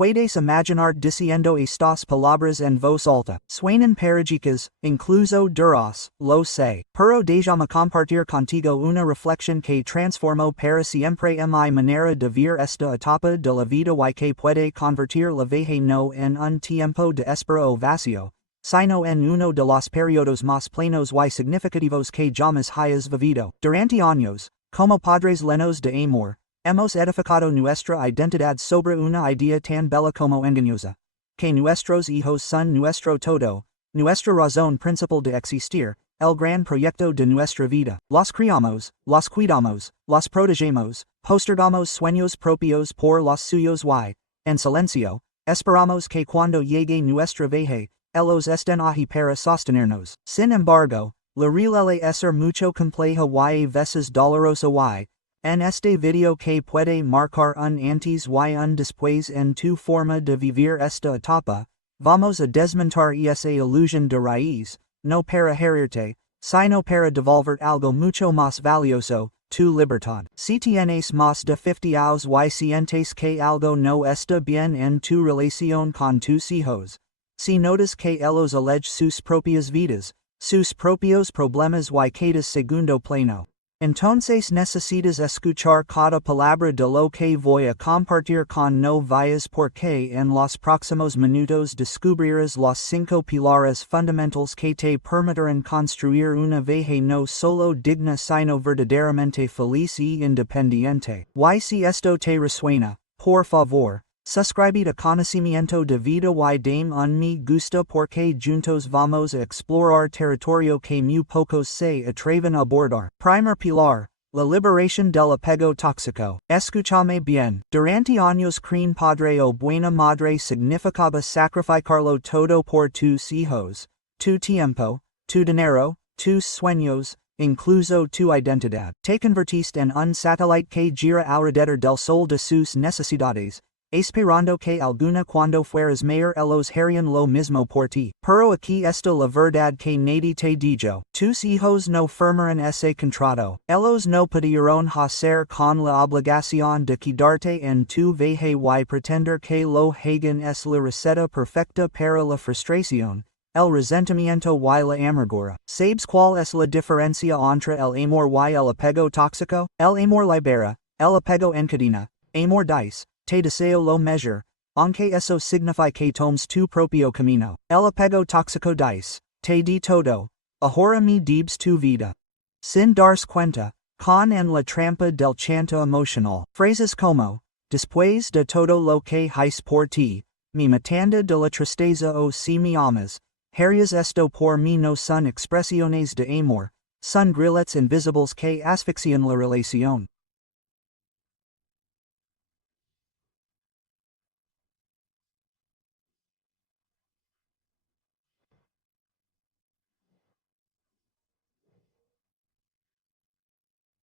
puedes imaginar diciendo estas palabras en voz alta. Suenan paradójicas, incluso duras, lo sé. Pero déjame compartir contigo una reflexión que transformó para siempre mi manera de ver esta etapa de la vida y que puede convertir la vejez no en un tiempo de espera o vacío, sino en uno de los periodos más plenos y significativos que jamás hayas vivido. Durante años, como padres llenos de amor, hemos edificado nuestra identidad sobre una idea tan bella como engañosa, que nuestros hijos son nuestro todo, nuestra razón principal de existir, el gran proyecto de nuestra vida. Los criamos, los cuidamos, los protegemos, postergamos sueños propios por los suyos y, en silencio, esperamos que cuando llegue nuestra vejez, ellos estén ahí para sostenernos. Sin embargo, la realidad es mucho compleja y a veces dolorosa y, en este video que puede marcar un antes y un después en tu forma de vivir esta etapa, vamos a desmontar esa ilusión de raíz, no para herirte, sino para devolver algo mucho más valioso, tu libertad. Si tienes más de 50 años y sientes que algo no está bien en tu relación con tus hijos, si notas que ellos eligen sus propias vidas, sus propios problemas y quedas segundo plano, entonces necesitas escuchar cada palabra de lo que voy a compartir con no vayas porque en los próximos minutos descubrirás los 5 pilares fundamentales que te permitirán construir una vejez no solo digna sino verdaderamente feliz y independiente. Y si esto te resuena, por favor, suscribid a Conocimiento de Vida y dame un me gusta porque juntos vamos a explorar territorio que muy pocos se atreven a abordar. Primer pilar, la liberación del apego tóxico. Escúchame bien. Durante años creer padre o buena madre significaba sacrificarlo todo por tus hijos, tu tiempo, tu dinero, tus sueños, incluso tu identidad. Te convertiste en un satélite que gira alrededor del sol de sus necesidades, esperando que alguna cuando fueras mayor ellos harían lo mismo por ti. Pero aquí está la verdad que nadie te dijo. Tus hijos no firmaron ese contrato. Ellos no pudieron hacer con la obligación de quedarte en tu vejez y pretender que lo hagan es la receta perfecta para la frustración, el resentimiento y la amargura. ¿Sabes cuál es la diferencia entre el amor y el apego tóxico? El amor libera, el apego encadena. Amor dice, te deseo lo mejor, aunque eso significa que tomes tu propio camino. El apego tóxico dice, te di todo, ahora me debes tu vida. Sin darse cuenta, con en la trampa del chanto emocional. Phrases como, después de todo lo que hice por ti, me matando de la tristeza o si me amas, harías esto por mí no son expresiones de amor, son grilletes invisibles que asfixian la relación.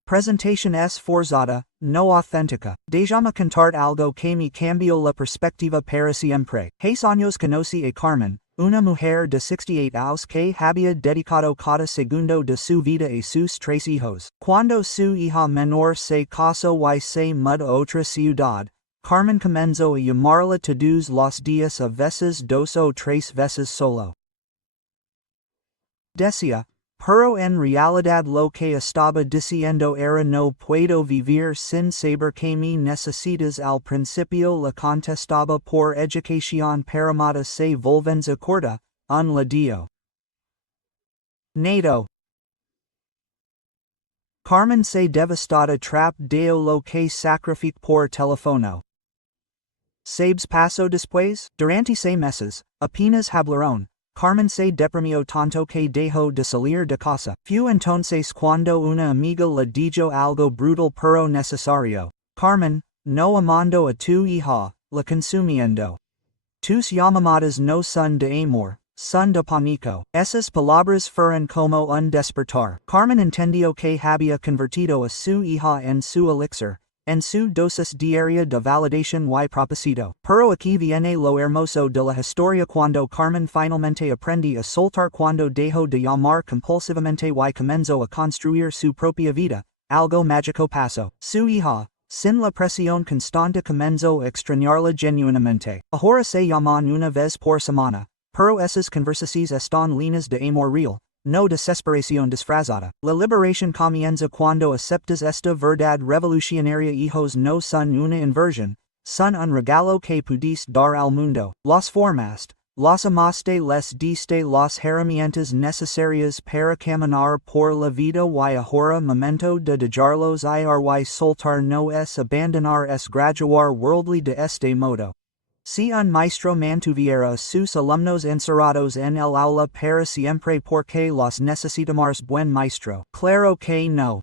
Presentación es forzada, no auténtica. Déjame contar algo que me cambió la perspectiva para siempre. Hace años conocí a Carmen, una mujer de 68 años que había dedicado cada segundo de su vida a sus 3 hijos. Cuando su hija menor se casó y se mudó a otra ciudad, Carmen comenzó a llamarla todos los días, a veces 2 o 3 veces solo. Decía, pero en realidad lo que estaba diciendo era no puedo vivir sin saber que me necesitas. Al principio la contestaba por educación paramata se volvenza corta, un la dio. Nato. Carmen se devastada trap deo lo que sacrific por teléfono. ¿Sabes paso después? Durante 6 meses, apenas hablaron. Carmen se deprimió tanto que dejó de salir de casa. Fue entonces cuando una amiga le dijo algo brutal pero necesario. Carmen, no amando a tu hija, la consumiendo. Tus llamadas no son de amor, son de pánico. Esas palabras fueron como un despertar. Carmen entendió que había convertido a su hija en su elixir, en su dosis diaria de validación y propósito. Pero aquí viene lo hermoso de la historia cuando Carmen finalmente aprendió a soltar cuando dejó de llamar compulsivamente y comenzó a construir su propia vida, algo mágico pasó. Su hija, sin la presión constante comenzó a extrañarla genuinamente. Ahora se llaman una vez por semana, pero esas conversaciones están llenas de amor real, no desesperación disfrazada. La liberación comienza cuando aceptas esta verdad revolucionaria: hijos no son una inversión, son un regalo que pudiste dar al mundo. Los formaste, los amaste, les diste las herramientas necesarias para caminar por la vida y ahora momento de dejarlos ir y soltar no es abandonar, es graduar worldly de este modo. Si un maestro mantuviera a sus alumnos encerrados en el aula para siempre porque los necesitamos, buen maestro. Claro que no.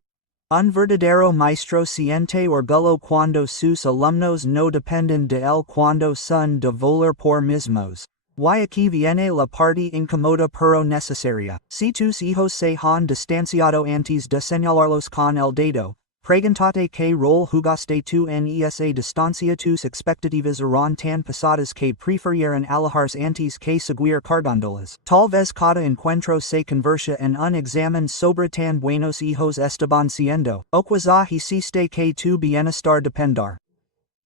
Un verdadero maestro siente orgullo cuando sus alumnos no dependen de él, cuando son de volar por mismos. Y aquí viene la parte incómoda pero necesaria. Si tus hijos se han distanciado antes de señalarlos con el dedo, pregúntate qué rol jugaste tú en esa distancia. Tus expectativas eran tan pesadas que prefirieron alejarse antes que seguir cargándolas. Tal vez cada encuentro se convertía en un examen sobre tan buenos hijos estaban siendo, o quizá hiciste que tu bienestar dependar.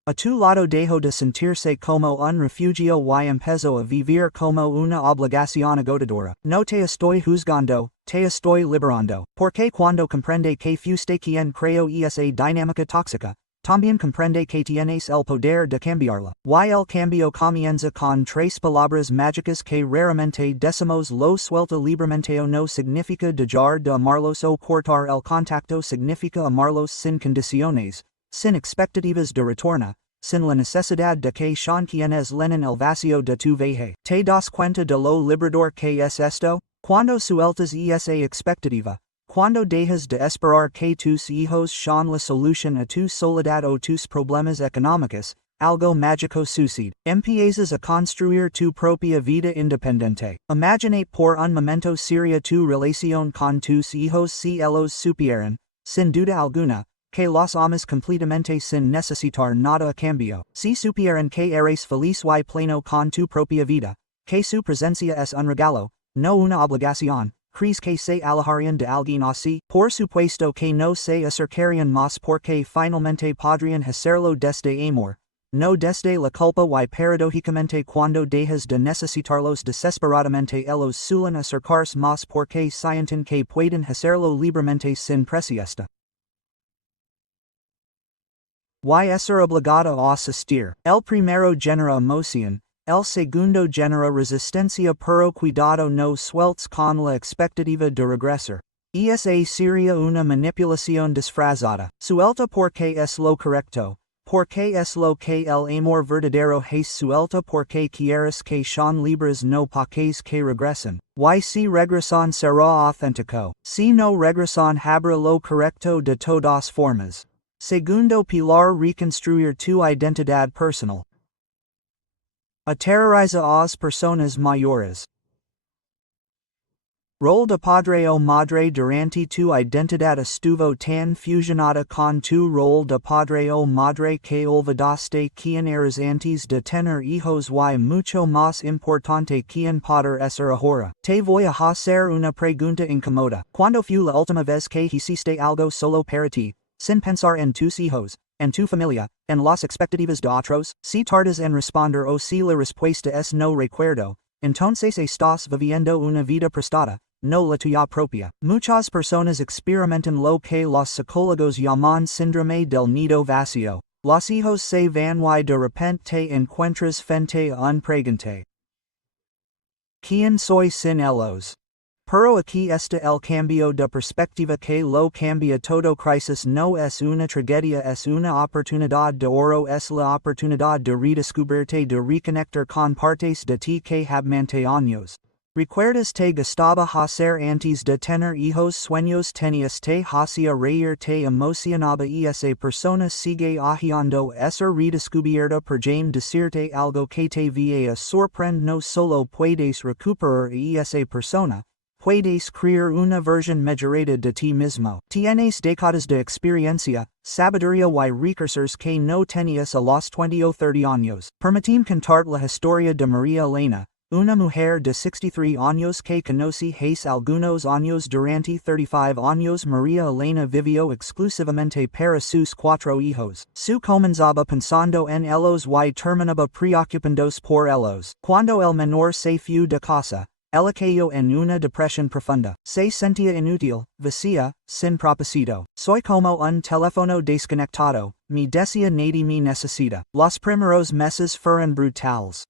A tu lado dejó de sentirse como un refugio y empezó a vivir como una obligación agotadora. No te estoy juzgando, te estoy liberando, porque cuando comprende que fuiste quien creó esa dinámica tóxica, también comprende que tienes el poder de cambiarla. Y el cambio comienza con tres palabras mágicas que raramente decimos: lo suelta libremente. O no significa dejar de amarlos o cortar el contacto, significa amarlos sin condiciones, sin expectativas de retorno, sin la necesidad de que sean quienes llenen el vacío de tu vejez. ¿Te das cuenta de lo liberador que es esto? Cuando sueltas esa expectativa, cuando dejas de esperar que tus hijos sean la solución a tu soledad o tus problemas económicos, algo mágico sucede. Empiezas a construir tu propia vida independiente. Imagínate por un momento seria tu relación con tus hijos si ellos supieran, sin duda alguna, que los amas completamente sin necesitar nada a cambio. Si supieran que eres feliz y pleno con tu propia vida, que su presencia es un regalo, no una obligación, ¿crees que se alejarían de alguien así? Por supuesto que no se acercarían más, porque finalmente podrían hacerlo desde amor, no desde la culpa. Y paradójicamente cuando dejas de necesitarlos desesperadamente, ellos suelen acercarse más porque sienten que pueden hacerlo libremente sin presión. Y ser obligado a asistir. El primero genera emoción, el segundo genera resistencia, pero cuidado, no sueltes con la expectativa de regresar. Esa sería una manipulación disfrazada. Suelta porque es lo correcto, porque es lo que el amor verdadero es. Suelta porque quieres que sean libres, no paques que regresen. Y si regresan será auténtico. Si no regresan, habrá lo correcto de todas formas. Segundo pilar: reconstruir tu identidad personal. Aterroriza a las personas mayores. Rol de padre o madre. Durante tu identidad estuvo tan fusionada con tu rol de padre o madre que olvidaste quién eres antes de tener hijos, y mucho más importante, quién poder ser ahora. Te voy a hacer una pregunta incómoda. ¿Cuándo fue la última vez que hiciste algo solo para ti, sin pensar en tus hijos, en tu familia, en las expectativas de otros? Si tardas en responder o si la respuesta es no recuerdo, entonces estás viviendo una vida prestada, no la tuya propia. Muchas personas experimentan lo que los psicólogos llaman síndrome del nido vacío. Los hijos se van y de repente te encuentras frente a un pregunte: ¿quién soy sin ellos? Pero aquí está el cambio de perspectiva que lo cambia todo. Crisis no es una tragedia, es una oportunidad de oro, es la oportunidad de redescubrirte, de reconectar con partes de ti que habmente años. ¿Recuerdas te gustaba hacer antes de tener hijos? Sueños tenías, te hacía reír, te emocionaba, y esa persona sigue haciendo esa redescubierta. Permíteme decirte algo que te va a sorprender: no solo puedes recuperar a esa persona, puedes crear una versión mejorada de ti mismo. Tienes décadas de experiencia, sabiduría y recursos que no tenías a los 20 o 30 años. Permíteme contar la historia de María Elena, Una mujer de 63 años que conoce hace algunos años durante 35 años María Elena vivió exclusivamente para sus 4 hijos. Su comenzaba pensando en ellos y terminaba preocupándose por ellos. Cuando el menor se fue de casa, ella cayó en una depresión profunda. Se sentía inútil, vacía, sin propósito. Soy como un teléfono desconectado, me decía nadie me necesita. Los primeros meses fueron brutales.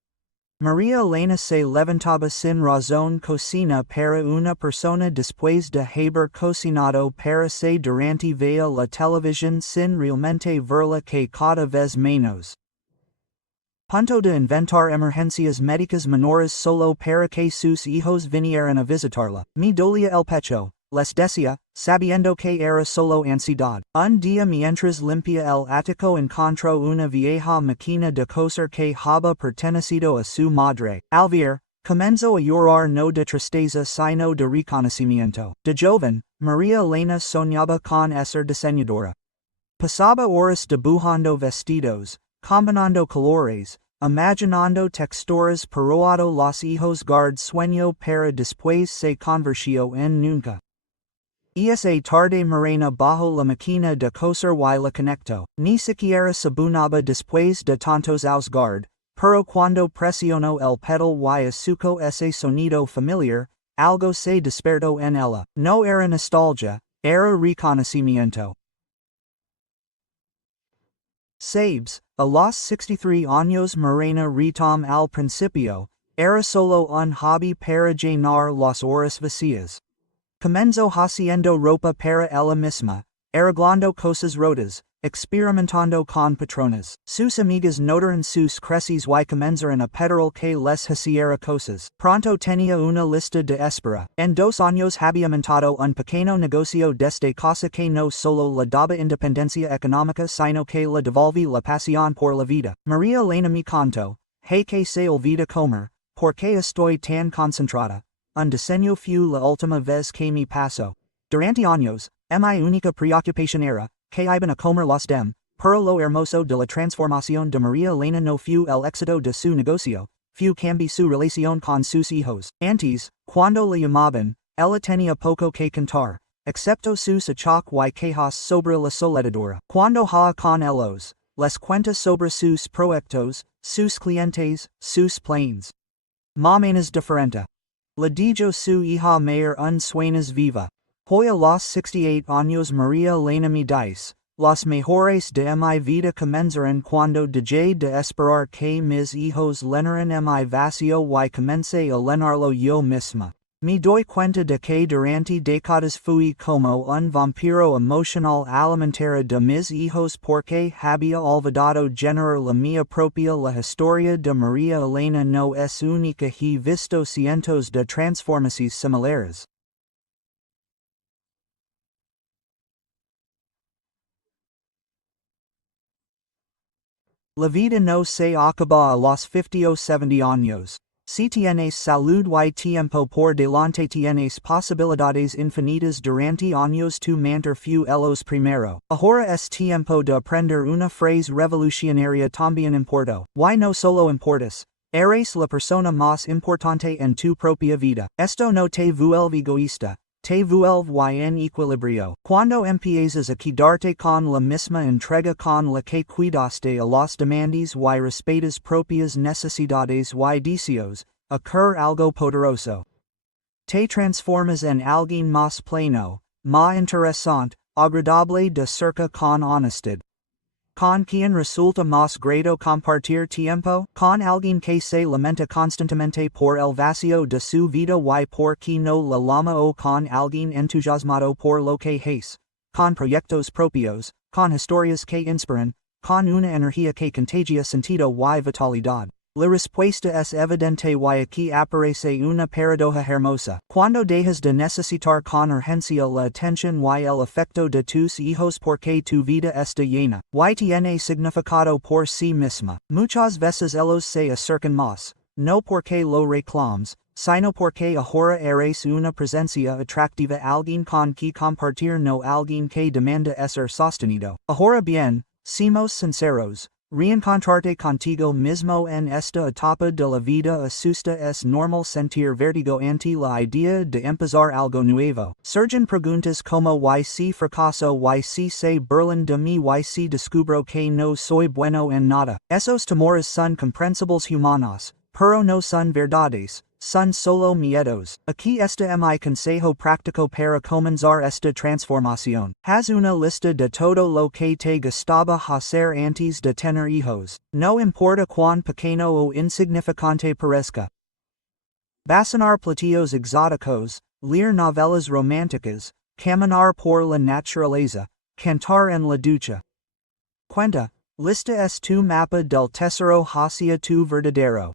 María Elena se levantaba sin razón cocina para una persona después de haber cocinado para se durante veía la televisión sin realmente verla que cada vez menos. Punto de inventar emergencias médicas menores solo para que sus hijos vinieran a visitarla. Me dolía el pecho, les decía, sabiendo que era solo ansiedad. Un día mientras limpia el ático encontró una vieja máquina de coser que había pertenecido a su madre. Al ver, comenzó a llorar no de tristeza sino de reconocimiento. De joven, María Elena soñaba con ser diseñadora. Pasaba horas dibujando vestidos, combinando colores, imaginando texturas pero los hijos guard sueño para después se convirtió en nunca. Esa tarde morena bajo la máquina de coser y la conectó. Ni siquiera sabunaba después de tantos años guard, pero cuando presionó el pedal y escuchó ese sonido familiar, algo se despertó en ella. No era nostalgia, era reconocimiento. Sabes, a los 63 años morena retom al principio, era solo un hobby para llenar las horas vacías. Comenzó haciendo ropa para ella misma, arreglando cosas rotas, experimentando con patrones. Sus amigas notaron sus creces y comenzaron a pedir que les hiciera cosas. Pronto tenía una lista de espera. En 2 años había montado un pequeño negocio desde casa que no solo le daba independencia económica sino que le devolví la pasión por la vida. María Elena me contó, hey que se olvida comer, porque estoy tan concentrada. Un diseño fue la última vez que me pasó. Durante años, mi única preocupación era, que iban a comer los dem, pero lo hermoso de la transformación de María Elena no fue el éxito de su negocio, fue cambiar su relación con sus hijos. Antes, cuando le llamaban, ella tenía poco que contar, excepto sus achos y quejas sobre la soledadora. Cuando ha con ellos, les cuenta sobre sus proyectos, sus clientes, sus planes. Mañanas diferente. Le dijo su hija mayor un sueños viva. Hoy a los 68 años María Elena me dice, los mejores de mi vida comenzaron cuando dejé de esperar que mis hijos llenaran mi vacío y comencé a llenarlo yo misma. Me doy cuenta de que durante décadas fui como un vampiro emocional alimentaria de mis hijos porque había olvidado generar la mía propia. La historia de María Elena no es única, he visto cientos de transformaciones similares. La vida no se acaba a los 50 o 70 años. Si tienes salud y tiempo por delante tienes posibilidades infinitas durante años tu manter fu elos primero. Ahora es tiempo de aprender una frase revolucionaria también importo. Y no solo importas. Eres la persona más importante en tu propia vida. Esto no te vuelve egoísta. Te vuelve en equilibrio. Cuando empiezas a quedarte con la misma entrega con la que cuidaste a los demandas y respetas propias necesidades y deseos, ocurre algo poderoso. Te transformas en alguien más pleno, más interesante, agradable de cerca con honestidad. Con quien resulta más grato compartir tiempo, con alguien que se lamenta constantemente por el vacío de su vida y por que no la llama o con alguien entusiasmado por lo que hace, con proyectos propios, con historias que inspiran, con una energía que contagia sentido y vitalidad. La respuesta es evidente y aquí aparece una paradoja hermosa. Cuando dejas de necesitar con urgencia la atención y el afecto de tus hijos porque tu vida está llena, y tiene significado por sí misma, muchas veces ellos se acercan más, no porque lo reclams, sino porque ahora eres una presencia atractiva, alguien con que compartir, no alguien que demanda ser sostenido. Ahora bien, seamos sinceros. reencontrarte contigo mismo en esta etapa de la vida asusta es normal sentir vértigo ante la idea de empezar algo nuevo. Surgen preguntas como y si fracaso, y si se burlan de mí, y si descubro que no soy bueno en nada. Esos temores son comprensibles humanos, pero no son verdades, son solo miedos. Aquí está mi consejo práctico para comenzar esta transformación. Haz una lista de todo lo que te gustaba hacer antes de tener hijos. No importa cuán pequeño o insignificante parezca. Vacinar platillos exóticos, leer novelas románticas, caminar por la naturaleza, cantar en la ducha. Cuenta, lista es tu mapa del tesoro hacia tu verdadero.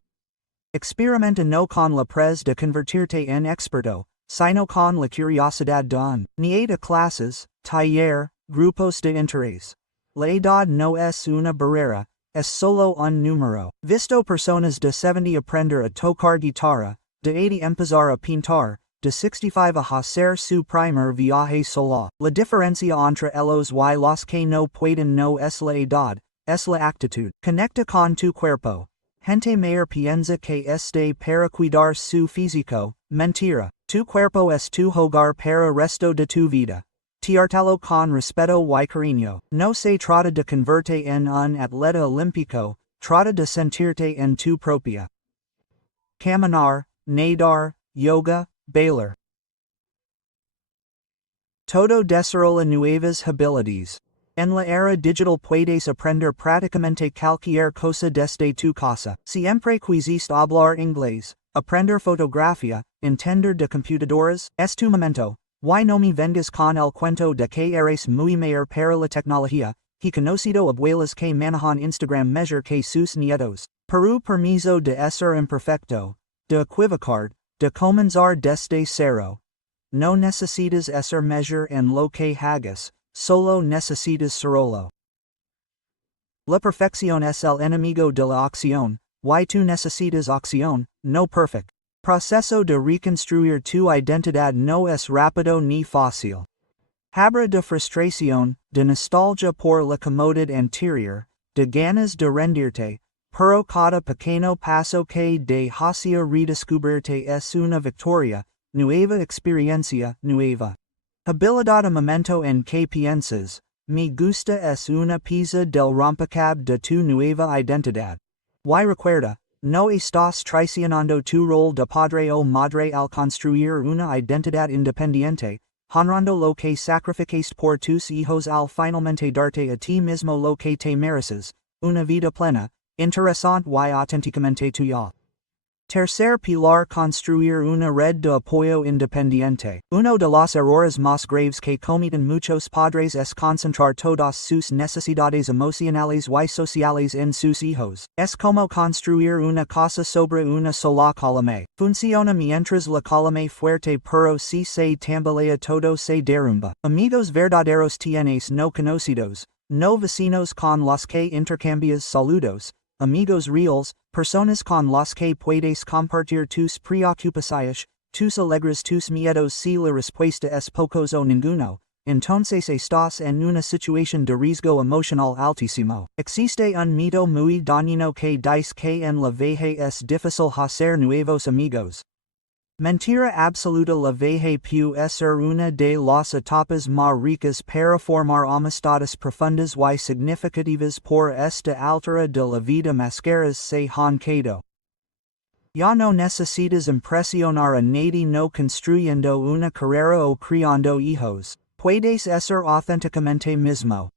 Experimenta no con la presa de convertirte en experto, sino con la curiosidad de ni de clases, taller, grupos de interés. La edad no es una barrera, es solo un número. Visto personas de 70 aprender a tocar guitarra, de 80 empezar a pintar, de 65 a hacer su primer viaje solo. La diferencia entre ellos y los que no pueden no es la edad, es la actitud. Conecta con tu cuerpo. Gente mayor piensa que este para cuidar su físico, mentira. Tu cuerpo es tu hogar para resto de tu vida. Tratalo con respeto y cariño. No se trata de convertirte en un atleta olímpico, trata de sentirte en tu propia. Caminar, nadar, yoga, bailar. Todo desarrolla nuevas habilidades. En la era digital puedes aprender prácticamente cualquier cosa desde tu casa. Siempre quisiste hablar inglés, aprender fotografía, entender de computadoras, es tu momento. Why no me vengas con el cuento de que eres muy mayor para la tecnología? He conocido abuelas que manejan Instagram mejor que sus nietos. Peru permiso de ser imperfecto, de equivocar, de comenzar desde cero. No necesitas ser mejor en lo que hagas. Solo necesitas serlo. La perfección es el enemigo de la acción, y tú necesitas acción, no perfect. Proceso de reconstruir tu identidad no es rápido ni fácil. Habrá de frustración, de nostalgia por la comodidad anterior, de ganas de rendirte, pero cada pequeño paso que de hacia redescubrirte es una victoria, nueva experiencia, nueva. Habilidad a momento en que piensas, me gusta es una pieza del rompecab de tu nueva identidad. Y recuerda, no estás traicionando tu rol de padre o madre al construir una identidad independiente, honrando lo que sacrificaste por tus hijos al finalmente darte a ti mismo lo que te mereces, una vida plena, interesante y auténticamente tuya. Tercer pilar: construir una red de apoyo independiente. Uno de los errores más graves que cometen muchos padres es concentrar todas sus necesidades emocionales y sociales en sus hijos. Es como construir una casa sobre una sola columna. Funciona mientras la columna fuerte, pero si se tambalea todo se derrumba. Amigos verdaderos tienes no conocidos, no vecinos con los que intercambias saludos. Amigos reales, personas con los que puedes compartir tus preocupaciones, tus alegrías, tus miedos. Si la respuesta es pocos o ninguno, entonces estás en una situación de riesgo emocional altísimo. Existe un mito muy dañino que dice que en la vejez es difícil hacer nuevos amigos. Mentira absoluta. La vejez puede ser una de las etapas más ricas para formar amistades profundas y significativas. Por esta altura de la vida máscaras se han quedado. Ya no necesitas impresionar a nadie no construyendo una carrera o criando hijos. Puedes ser auténticamente mismo.